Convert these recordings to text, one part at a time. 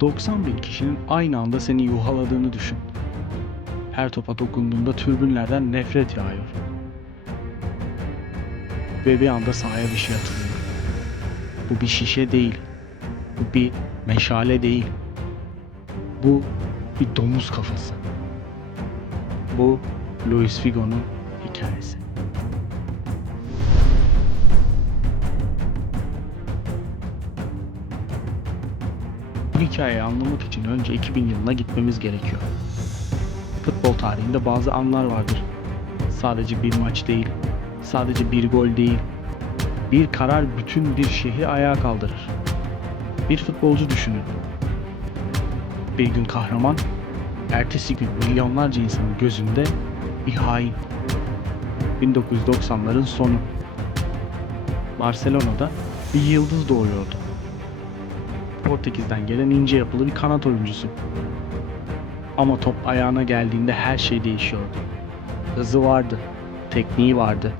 90 bin kişinin aynı anda seni yuhaladığını düşün. Her topa dokunduğunda tribünlerden nefret yağıyor. Ve bir anda sahaya bir şey atılıyor. Bu bir şişe değil. Bu bir meşale değil. Bu bir domuz kafası. Bu Luis Figo'nun hikayesi. Bu hikayeyi anlamak için önce 2000 yılına gitmemiz gerekiyor. Futbol tarihinde bazı anlar vardır. Sadece bir maç değil, sadece bir gol değil. Bir karar bütün bir şehri ayağa kaldırır. Bir futbolcu düşünün. Bir gün kahraman, ertesi gün milyonlarca insanın gözünde bir hain. 1990'ların sonu. Barcelona'da bir yıldız doğuyordu. Portekiz'den gelen ince yapılı bir kanat oyuncusu. Ama top ayağına geldiğinde her şey değişiyordu. Hızı vardı, tekniği vardı.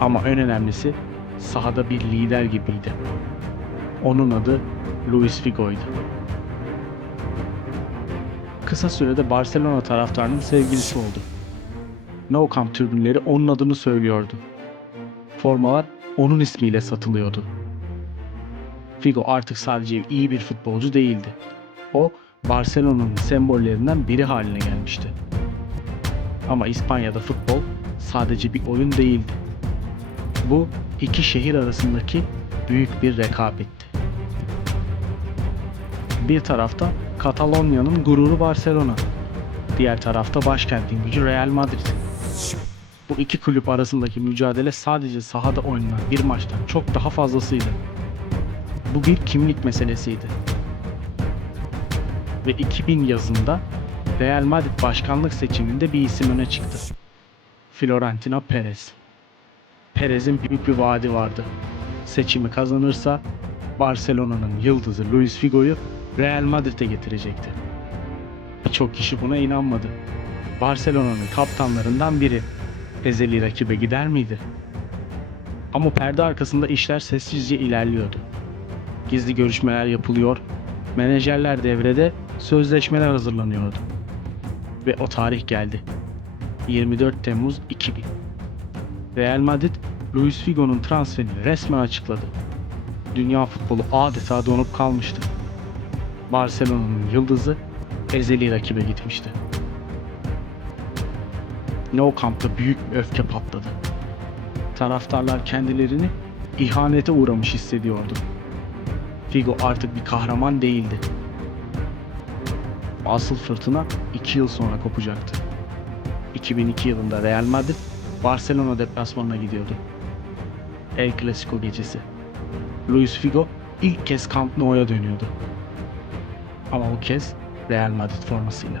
Ama en önemlisi sahada bir lider gibiydi. Onun adı Luis Figo'ydu. Kısa sürede Barcelona taraftarının sevgilisi oldu. Nou Camp tribünleri onun adını söylüyordu. Formalar onun ismiyle satılıyordu. Figo artık sadece iyi bir futbolcu değildi. O, Barcelona'nın sembollerinden biri haline gelmişti. Ama İspanya'da futbol sadece bir oyun değildi. Bu iki şehir arasındaki büyük bir rekabetti. Bir tarafta Katalonya'nın gururu Barcelona, diğer tarafta başkentin gücü Real Madrid. Bu iki kulüp arasındaki mücadele sadece sahada oynanan bir maçtan çok daha fazlasıydı. Bu bir kimlik meselesiydi. Ve 2000 yazında Real Madrid başkanlık seçiminde bir isim öne çıktı. Florentino Perez. Perez'in büyük bir vaadi vardı. Seçimi kazanırsa Barcelona'nın yıldızı Luis Figo'yu Real Madrid'e getirecekti. Birçok kişi buna inanmadı. Barcelona'nın kaptanlarından biri ezeli rakibe gider miydi? Ama perde arkasında işler sessizce ilerliyordu. Gizli görüşmeler yapılıyor, menajerler devrede, sözleşmeler hazırlanıyordu. Ve o tarih geldi. 24 Temmuz 2000. Real Madrid, Luis Figo'nun transferini resmen açıkladı. Dünya futbolu adeta donup kalmıştı. Barcelona'nın yıldızı ezeli rakibe gitmişti. Nou Camp'ta büyük bir öfke patladı. Taraftarlar kendilerini ihanete uğramış hissediyordu. Figo artık bir kahraman değildi. Asıl fırtına 2 yıl sonra kopacaktı. 2002 yılında Real Madrid Barcelona deplasmanına gidiyordu. El Clasico gecesi. Luis Figo ilk kez Camp Nou'ya dönüyordu. Ama bu kez Real Madrid formasıyla.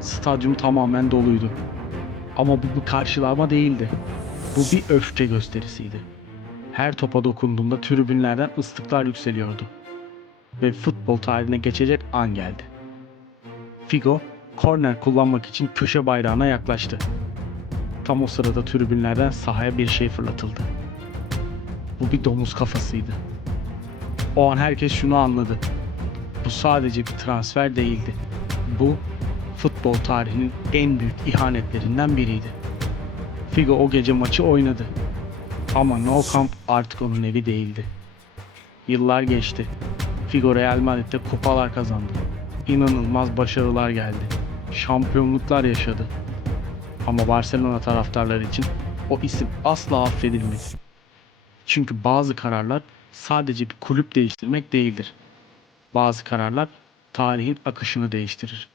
Stadyum tamamen doluydu. Ama bu bir karşılama değildi. Bu bir öfke gösterisiydi. Her topa dokunduğunda tribünlerden ıslıklar yükseliyordu. Ve futbol tarihine geçecek an geldi. Figo, korner kullanmak için köşe bayrağına yaklaştı. Tam o sırada tribünlerden sahaya bir şey fırlatıldı. Bu bir domuz kafasıydı. O an herkes şunu anladı. Bu sadece bir transfer değildi. Bu, futbol tarihinin en büyük ihanetlerinden biriydi. Figo o gece maçı oynadı. Ama Nou Camp artık onun evi değildi. Yıllar geçti. Figo Real Madrid'de kupalar kazandı. İnanılmaz başarılar geldi. Şampiyonluklar yaşadı. Ama Barcelona taraftarları için o isim asla affedilmedi. Çünkü bazı kararlar sadece bir kulüp değiştirmek değildir. Bazı kararlar tarihin akışını değiştirir.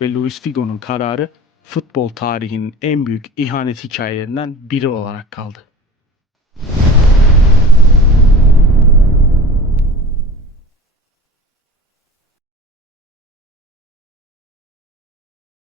Ve Luis Figo'nun kararı futbol tarihinin en büyük ihanet hikayelerinden biri olarak kaldı.